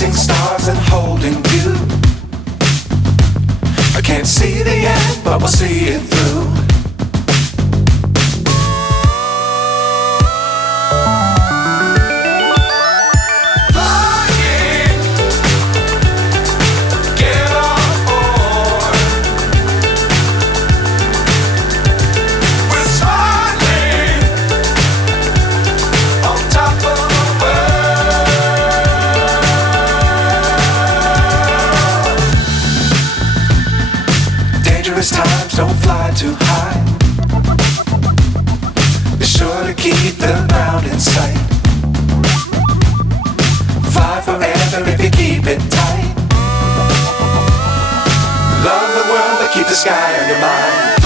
chasing stars and holding you. I can't see the end, but we'll see it through. Times don't fly too high. Be sure to keep the ground in sight. Fly forever if you keep it tight. Love the world but keep the sky on your mind.